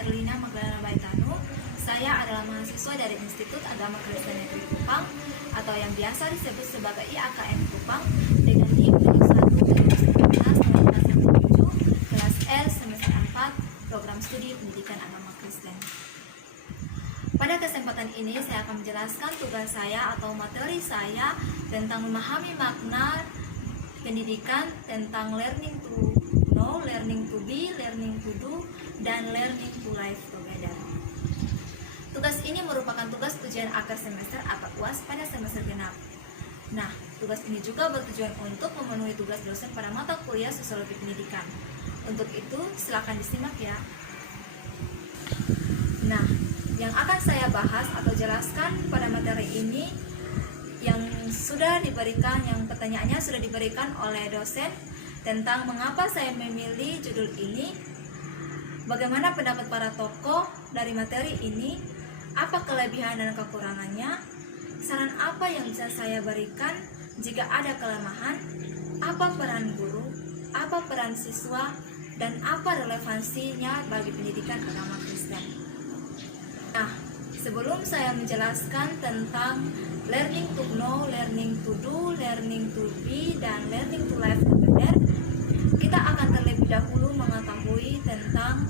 Herlina Magdalena Baitanu. Saya adalah mahasiswa dari Institut Agama Kristen Negeri Kupang atau yang biasa disebut sebagai IAKN Kupang dengan NIM 01-2019-2017 kelas L semester 4 program studi pendidikan agama Kristen. Pada kesempatan ini saya akan menjelaskan tugas saya atau materi saya tentang memahami makna pendidikan tentang learning to know, learning to be, learning to do, dan learning to live together. Tugas ini merupakan tugas ujian akhir semester atau UAS pada semester genap. Nah, tugas ini juga bertujuan untuk memenuhi tugas dosen pada mata kuliah Sosiologi Pendidikan. Untuk itu, silakan disimak ya. Nah, yang akan saya bahas atau jelaskan pada materi ini yang pertanyaannya sudah diberikan oleh dosen tentang mengapa saya memilih judul ini, bagaimana pendapat para tokoh dari materi ini, apa kelebihan dan kekurangannya, saran apa yang bisa saya berikan jika ada kelemahan, apa peran guru, apa peran siswa, dan apa relevansinya bagi pendidikan agama Kristen. Nah, sebelum saya menjelaskan tentang learning to know, learning to do, learning to be, dan learning to live together, kita akan terlebih dahulu mengetahui tentang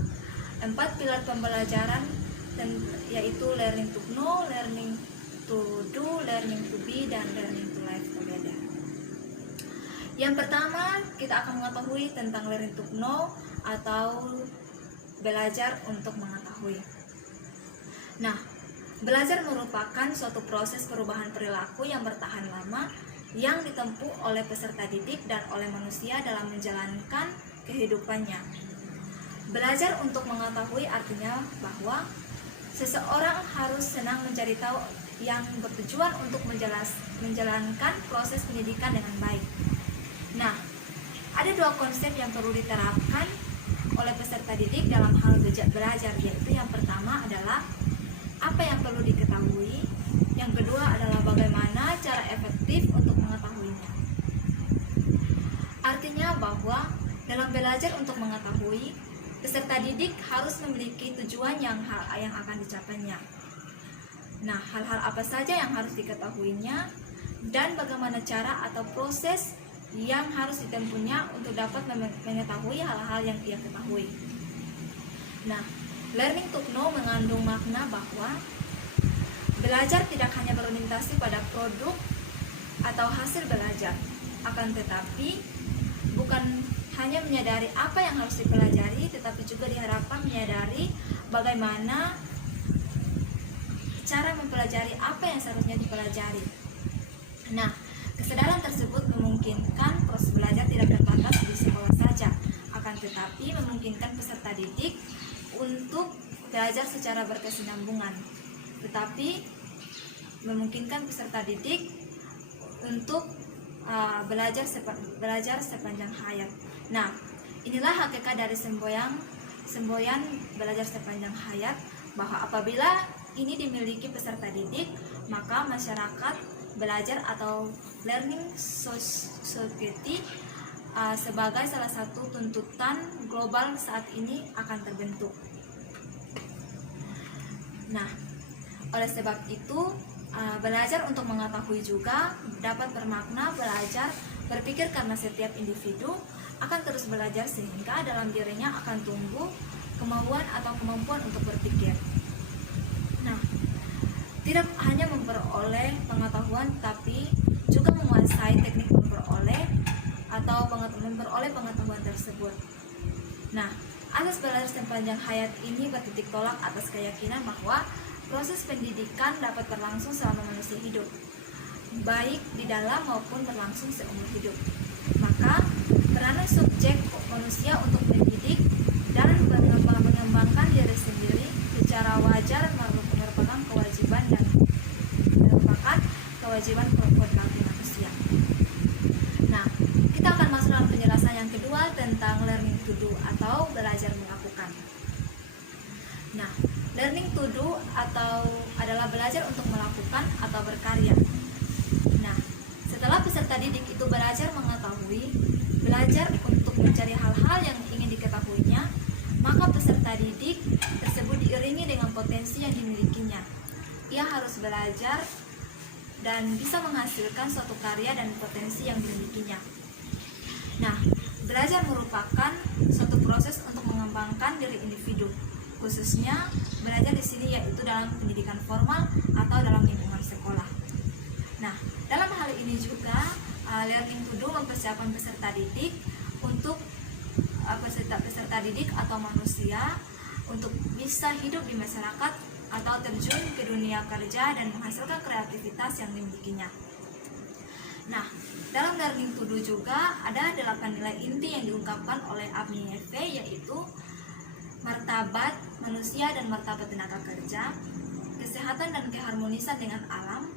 4 pilar pembelajaran, yaitu learning to know, learning to do, learning to be, dan learning to live together. Yang pertama, kita akan mengetahui tentang learning to know atau belajar untuk mengetahui. Nah, belajar merupakan suatu proses perubahan perilaku yang bertahan lama yang ditempuh oleh peserta didik dan oleh manusia dalam menjalankan kehidupannya. Belajar untuk mengetahui artinya bahwa seseorang harus senang mencari tahu yang bertujuan untuk menjalankan proses pendidikan dengan baik. Nah, ada 2 konsep yang perlu diterapkan oleh peserta didik dalam hal belajar, yaitu yang pertama adalah apa yang perlu diketahui, yang kedua adalah bagaimana cara efektif untuk mengetahuinya. Artinya bahwa dalam belajar untuk mengetahui, peserta didik harus memiliki tujuan yang akan dicapainya. Nah, hal-hal apa saja yang harus diketahuinya dan bagaimana cara atau proses yang harus ditempuhnya untuk dapat mengetahui hal-hal yang ia ketahui. Nah, learning to know mengandung makna bahwa belajar tidak hanya berorientasi pada produk atau hasil belajar, akan tetapi bukan hanya menyadari apa yang harus dipelajari, tetapi juga diharapkan menyadari bagaimana cara mempelajari apa yang seharusnya dipelajari. Nah, kesadaran tersebut memungkinkan proses belajar tidak terbatas di sekolah saja, akan tetapi memungkinkan peserta didik untuk belajar secara berkesinambungan, tetapi memungkinkan peserta didik untuk belajar sepanjang hayat. Nah, inilah hakikat dari semboyan belajar sepanjang hayat, bahwa apabila ini dimiliki peserta didik, maka masyarakat belajar atau learning society sebagai salah satu tuntutan global saat ini akan terbentuk. Nah, oleh sebab itu belajar untuk mengetahui juga dapat bermakna belajar berpikir, karena setiap individu akan terus belajar sehingga dalam dirinya akan tumbuh kemauan atau kemampuan untuk berpikir. Nah, tidak hanya memperoleh pengetahuan, tapi juga menguasai teknik memperoleh pengetahuan tersebut. Nah, asas belajar sepanjang hayat ini bertitik tolak atas keyakinan bahwa proses pendidikan dapat berlangsung selama manusia hidup, baik di dalam maupun berlangsung seumur hidup. Maka, peranan subjek manusia untuk mendidik dan mengembangkan diri sendiri secara wajar merupakan kewajiban berarti manusia. Nah, kita akan masuk dalam penjelasan yang kedua tentang learning to do atau belajar melakukan. Nah, learning to do adalah belajar untuk melakukan atau berkarya. Nah, setelah peserta didik itu belajar mengetahui, belajar untuk mencari hal-hal yang ingin diketahuinya, maka peserta didik tersebut diiringi dengan potensi yang dimilikinya. Ia harus belajar dan bisa menghasilkan suatu karya dan potensi yang dimilikinya. Nah, belajar merupakan suatu proses untuk mengembangkan diri individu, khususnya belajar di sini yaitu dalam pendidikan formal atau dalam lingkungan sekolah. Nah, dalam hal ini juga Learning to Do mempersiapkan peserta didik untuk peserta didik atau manusia untuk bisa hidup di masyarakat atau terjun ke dunia kerja dan menghasilkan kreativitas yang dimilikinya. Nah, dalam Learning to Do juga ada 8 nilai inti yang diungkapkan oleh Agni EV, yaitu martabat manusia dan martabat tenaga kerja, kesehatan dan keharmonisan dengan alam,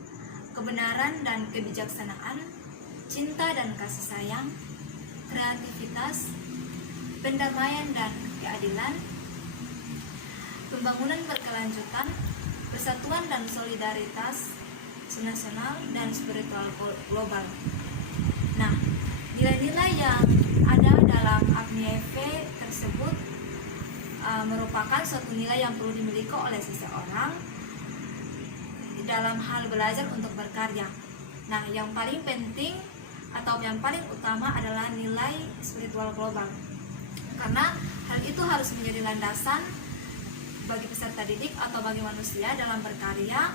kebenaran dan kebijaksanaan, cinta dan kasih sayang, kreativitas, pendamaian dan keadilan, pembangunan berkelanjutan, persatuan dan solidaritas nasional, dan spiritual global. Nah, nilai-nilai yang ada dalam Agni EV tersebut merupakan suatu nilai yang perlu dimiliki oleh seseorang dalam hal belajar untuk berkarya. Nah, yang paling penting atau yang paling utama adalah nilai spiritual global, karena hal itu harus menjadi landasan bagi peserta didik atau bagi manusia dalam berkarya,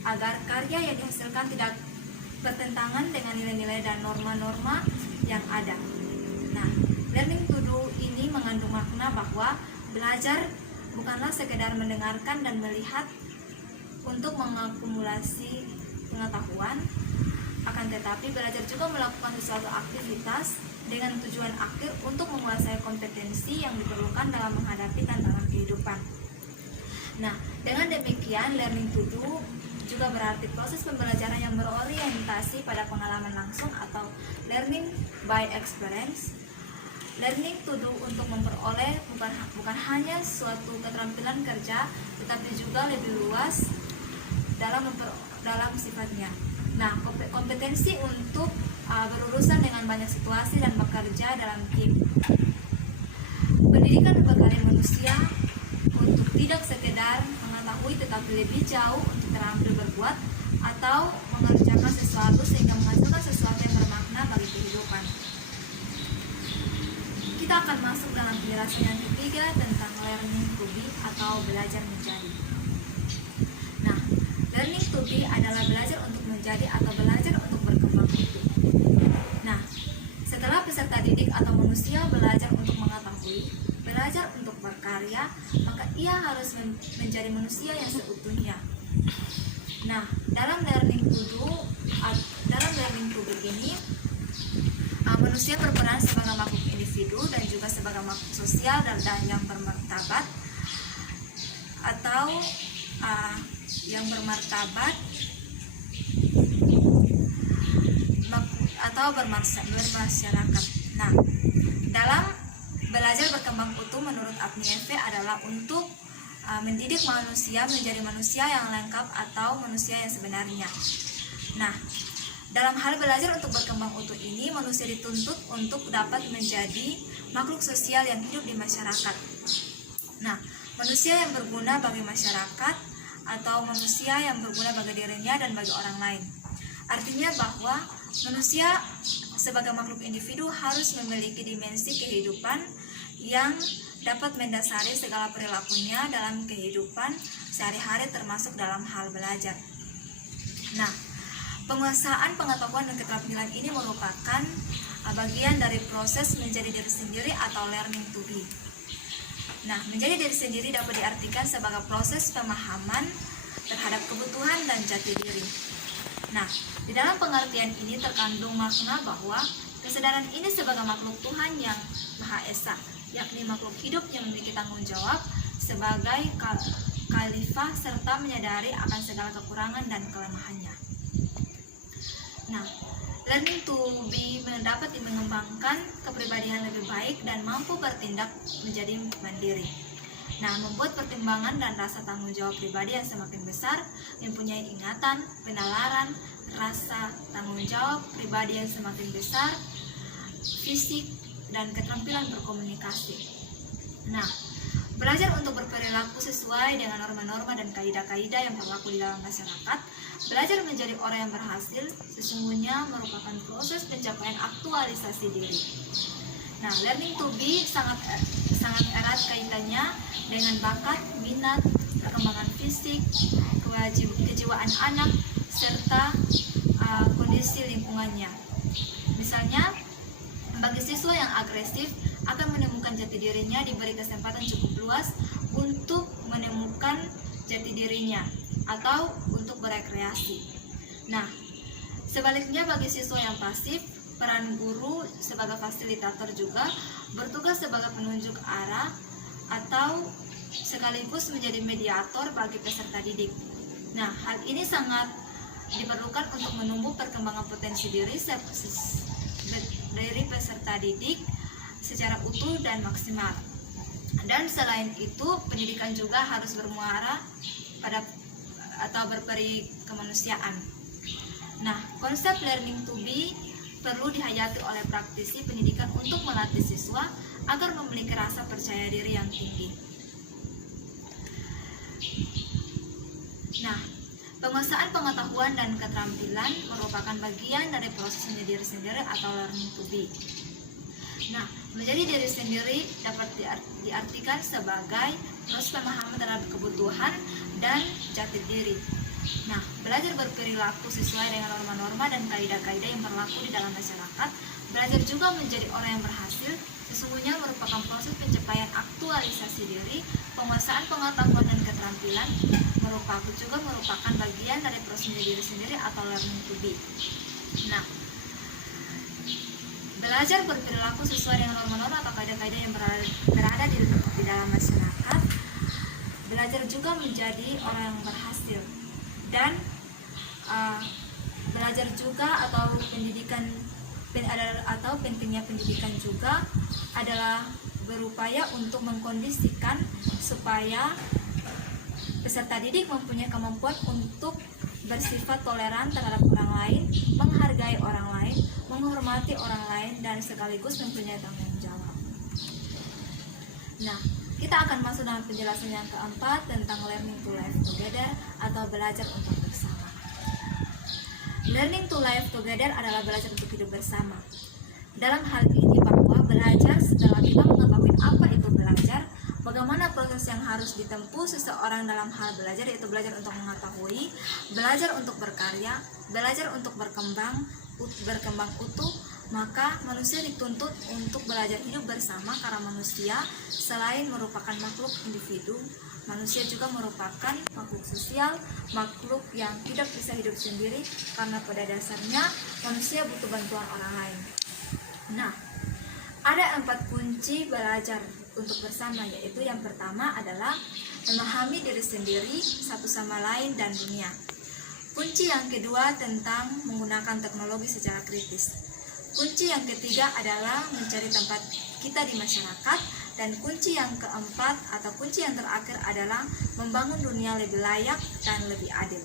agar karya yang dihasilkan tidak bertentangan dengan nilai-nilai dan norma-norma yang ada. Nah, Learning to Do ini mengandung makna bahwa belajar bukanlah sekedar mendengarkan dan melihat untuk mengakumulasi pengetahuan, akan tetapi belajar juga melakukan sesuatu aktivitas dengan tujuan akhir untuk menguasai kompetensi yang diperlukan dalam menghadapi tantangan kehidupan. Nah, dengan demikian Learning to Do juga berarti proses pembelajaran yang berorientasi pada pengalaman langsung atau learning by experience. Learning to Do untuk memperoleh bukan hanya suatu keterampilan kerja, tetapi juga lebih luas dalam sifatnya. Nah, kompetensi untuk berurusan dengan banyak situasi dan bekerja dalam tim. Pendidikan bekali manusia untuk tidak sekedar mengetahui tetapi lebih jauh untuk terampil berbuat atau mengerjakan sesuatu sehingga menghasilkan sesuatu yang bermakna bagi kehidupan. Kita akan masuk dalam penjelasan yang ketiga tentang learning to be atau belajar menjadi. Nah, learning to be adalah belajar untuk menjadi atau belajar untuk berkembang hidup. Nah, setelah peserta didik atau manusia belajar untuk mengetahui, belajar untuk berkarya, maka ia harus menjadi manusia yang seutuhnya. Nah, dalam Learning to Do ini, manusia berperan sebagai makhluk individu dan juga sebagai makhluk sosial dan yang bermartabat atau yang bermartabat atau bermasyarakat. Nah, dalam belajar berkembang utuh menurut Agni EV adalah untuk mendidik manusia menjadi manusia yang lengkap atau manusia yang sebenarnya. Nah, dalam hal belajar untuk berkembang utuh ini, manusia dituntut untuk dapat menjadi makhluk sosial yang hidup di masyarakat. Nah, manusia yang berguna bagi masyarakat atau manusia yang berguna bagi dirinya dan bagi orang lain. Artinya bahwa manusia sebagai makhluk individu harus memiliki dimensi kehidupan yang dapat mendasari segala perilakunya dalam kehidupan sehari-hari termasuk dalam hal belajar. Nah, penguasaan pengetahuan dan keterampilan ini merupakan bagian dari proses menjadi diri sendiri atau learning to be. Nah, menjadi diri sendiri dapat diartikan sebagai proses pemahaman terhadap kebutuhan dan jati diri. Nah, di dalam pengertian ini terkandung makna bahwa kesadaran ini sebagai makhluk Tuhan yang Maha Esa, yakni makhluk hidup yang memiliki tanggung jawab sebagai khalifah serta menyadari akan segala kekurangan dan kelemahannya. Nah, learning to be dapat mengembangkan kepribadian lebih baik dan mampu bertindak menjadi mandiri. Nah, membuat pertimbangan dan rasa tanggung jawab pribadi yang semakin besar, mempunyai ingatan, penalaran, rasa tanggung jawab pribadi yang semakin besar, fisik, dan keterampilan berkomunikasi. Nah, belajar untuk berperilaku sesuai dengan norma-norma dan kaidah-kaidah yang berlaku di dalam masyarakat, belajar menjadi orang yang berhasil sesungguhnya merupakan proses pencapaian aktualisasi diri. Nah, learning to be sangat erat kaitannya dengan bakat, minat, perkembangan fisik, kejiwaan anak, serta kondisi lingkungannya. Misalnya, bagi siswa yang agresif akan menemukan jati dirinya diberi kesempatan cukup luas untuk menemukan jati dirinya atau untuk berekreasi. Nah, sebaliknya bagi siswa yang pasif, peran guru sebagai fasilitator juga bertugas sebagai penunjuk arah atau sekaligus menjadi mediator bagi peserta didik. Nah, hal ini sangat diperlukan untuk menumbuh perkembangan potensi diri dari peserta didik secara utuh dan maksimal. Dan selain itu, pendidikan juga harus bermuara pada atau berperi kemanusiaan. Nah, konsep learning to be perlu dihayati oleh praktisi pendidikan untuk melatih siswa agar memiliki rasa percaya diri yang tinggi. Nah, penguasaan pengetahuan dan keterampilan merupakan bagian dari proses menjadi diri sendiri atau learning to be. Nah, menjadi diri sendiri dapat diartikan sebagai proses pemahaman terhadap kebutuhan dan jati diri. Nah, belajar berperilaku sesuai dengan norma-norma dan kaidah-kaidah yang berlaku di dalam masyarakat, belajar juga menjadi orang yang berhasil, sesungguhnya merupakan proses pencapaian aktualisasi diri, penguasaan pengetahuan dan keterampilan, merupakan bagian dari proses menjadi diri sendiri atau learning to be. Nah, belajar berperilaku sesuai dengan norma-norma atau kaidah-kaidah yang berada di dalam masyarakat, belajar juga menjadi orang yang berhasil, dan belajar juga atau pentingnya pendidikan juga adalah berupaya untuk mengkondisikan supaya peserta didik mempunyai kemampuan untuk bersifat toleran terhadap orang lain, menghargai orang lain, menghormati orang lain, dan sekaligus mempunyai tanggung jawab. Nah, kita akan masuk dalam penjelasan yang keempat tentang learning to live together atau belajar untuk bersama. Learning to live together adalah belajar untuk hidup bersama. Dalam hal ini bahwa belajar setelah kita mengetahui apa itu belajar, bagaimana proses yang harus ditempuh seseorang dalam hal belajar, yaitu belajar untuk mengetahui, belajar untuk berkarya, belajar untuk berkembang utuh, maka manusia dituntut untuk belajar hidup bersama karena manusia selain merupakan makhluk individu, manusia juga merupakan makhluk sosial, makhluk yang tidak bisa hidup sendiri karena pada dasarnya manusia butuh bantuan orang lain. Nah, ada 4 kunci belajar untuk bersama, yaitu yang pertama adalah memahami diri sendiri, satu sama lain, dan dunia. Kunci yang kedua tentang menggunakan teknologi secara kritis. Kunci yang ketiga adalah mencari tempat kita di masyarakat, dan kunci yang keempat atau kunci yang terakhir adalah membangun dunia lebih layak dan lebih adil.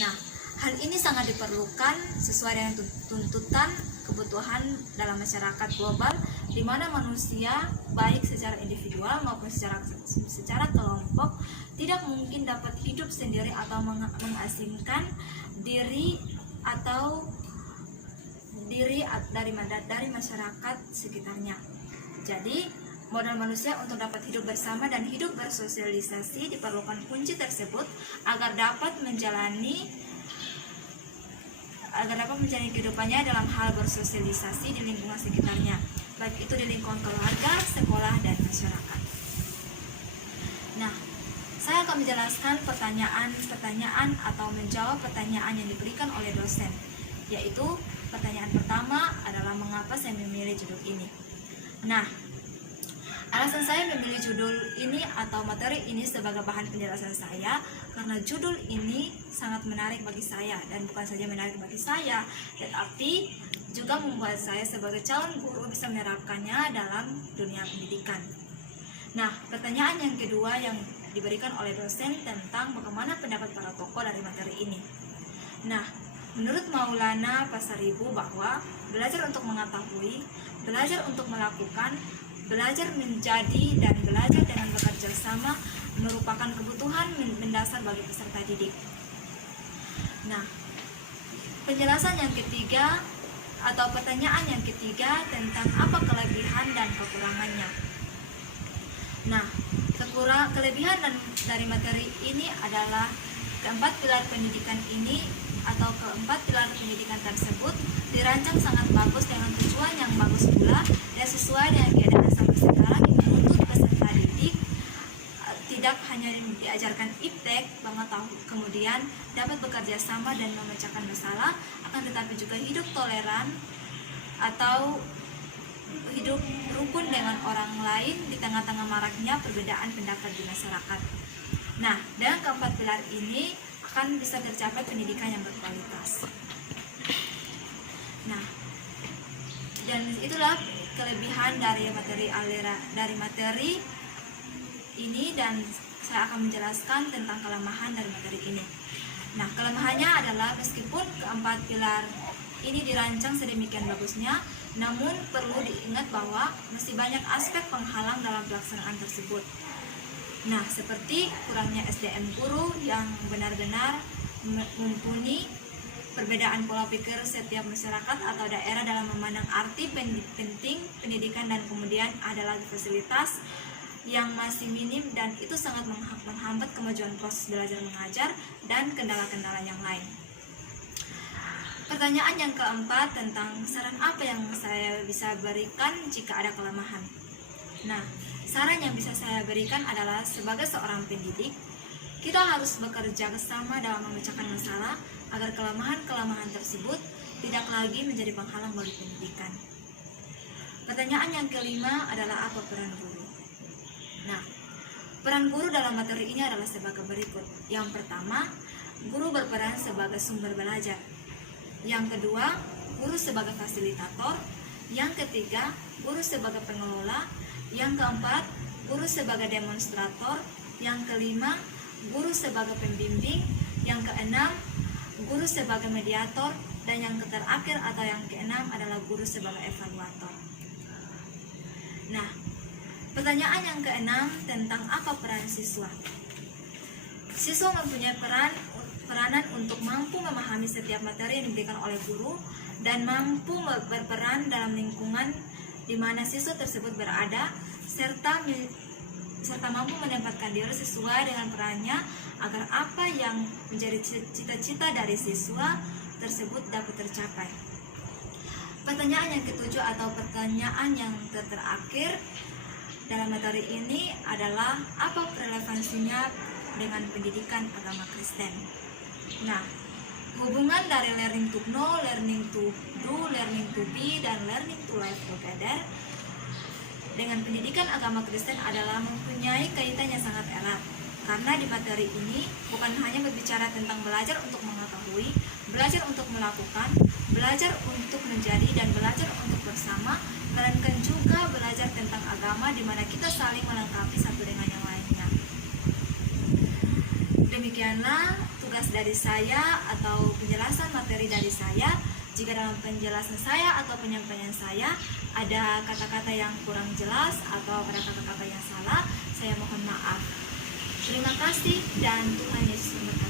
Nah, hal ini sangat diperlukan sesuai dengan tuntutan kebutuhan dalam masyarakat global, di mana manusia baik secara individual maupun secara kelompok tidak mungkin dapat hidup sendiri atau mengasingkan diri dari masyarakat sekitarnya. Jadi, modal manusia untuk dapat hidup bersama dan hidup bersosialisasi diperlukan kunci tersebut agar dapat menjalani kehidupannya dalam hal bersosialisasi di lingkungan sekitarnya, baik itu di lingkungan keluarga, sekolah, dan masyarakat. Nah, saya akan menjelaskan pertanyaan atau menjawab pertanyaan yang diberikan oleh dosen, yaitu pertanyaan pertama adalah mengapa saya memilih judul ini. Nah, alasan saya memilih judul ini atau materi ini sebagai bahan penjelasan saya karena judul ini sangat menarik bagi saya, dan bukan saja menarik bagi saya, tetapi juga membuat saya sebagai calon guru bisa menerapkannya dalam dunia pendidikan. Nah, pertanyaan yang kedua yang diberikan oleh dosen tentang bagaimana pendapat para tokoh dari materi ini. Nah, menurut Maulana Pasaribu bahwa belajar untuk mengetahui, belajar untuk melakukan, belajar menjadi dan belajar dengan bekerja sama merupakan kebutuhan mendasar bagi peserta didik. Nah, penjelasan yang ketiga atau pertanyaan yang ketiga tentang apa kelebihan dan kekurangannya. Nah, kelebihan dari materi ini adalah keempat pilar pendidikan ini atau keempat pilar pendidikan tersebut dirancang sangat bagus dengan tujuan yang bagus pula dan sesuai dengan keadaan sampai sekarang yang menuntut peserta didik tidak hanya diajarkan iptek kemudian dapat bekerja sama dan memecahkan masalah, akan tetapi juga hidup toleran atau hidup rukun dengan orang lain di tengah-tengah maraknya perbedaan pendapat di masyarakat. Nah, dengan keempat pilar ini akan bisa tercapai pendidikan yang berkualitas. Nah, dan itulah kelebihan dari materi ini, dan saya akan menjelaskan tentang kelemahan dari materi ini. Nah, kelemahannya adalah meskipun keempat pilar ini dirancang sedemikian bagusnya, namun perlu diingat bahwa masih banyak aspek penghalang dalam pelaksanaan tersebut. Nah, seperti kurangnya SDM guru yang benar-benar mumpuni, perbedaan pola pikir setiap masyarakat atau daerah dalam memandang arti penting pendidikan, dan kemudian adalah fasilitas yang masih minim dan itu sangat menghambat kemajuan proses belajar mengajar dan kendala-kendala yang lain. Pertanyaan yang keempat tentang saran apa yang saya bisa berikan jika ada kelemahan. Nah, saran yang bisa saya berikan adalah sebagai seorang pendidik, kita harus bekerja bersama dalam memecahkan masalah agar kelemahan-kelemahan tersebut tidak lagi menjadi penghalang bagi pendidikan. Pertanyaan yang kelima adalah apa peran guru? Nah, peran guru dalam materi ini adalah sebagai berikut. Yang pertama, guru berperan sebagai sumber belajar. Yang kedua, guru sebagai fasilitator. Yang ketiga, guru sebagai pengelola. Yang keempat, guru sebagai demonstrator. Yang kelima, guru sebagai pembimbing. Yang keenam, guru sebagai mediator. Dan yang terakhir atau yang keenam adalah guru sebagai evaluator. Nah, pertanyaan yang keenam tentang apa peran siswa. Siswa mempunyai peranan untuk mampu memahami setiap materi yang diberikan oleh guru dan mampu berperan dalam lingkungan di mana siswa tersebut berada, serta mampu menempatkan diri sesuai dengan perannya agar apa yang menjadi cita-cita dari siswa tersebut dapat tercapai. Pertanyaan yang ketujuh atau pertanyaan yang terakhir dalam materi ini adalah apa relevansinya dengan pendidikan agama Kristen. Nah, hubungan dari learning to know, learning to do, learning to be, dan learning to live together dengan pendidikan agama Kristen adalah mempunyai kaitan yang sangat erat. Karena di materi ini bukan hanya berbicara tentang belajar untuk mengetahui, belajar untuk melakukan, belajar untuk menjadi, dan belajar untuk bersama, melainkan juga belajar tentang agama di mana kita saling melengkapi satu dengan yang lainnya. Demikianlah tugas dari saya atau penjelasan materi dari saya. Jika dalam penjelasan saya atau penyampaian saya ada kata-kata yang kurang jelas atau ada kata-kata yang salah, saya mohon maaf. Terima kasih dan Tuhan Yesus memberkati.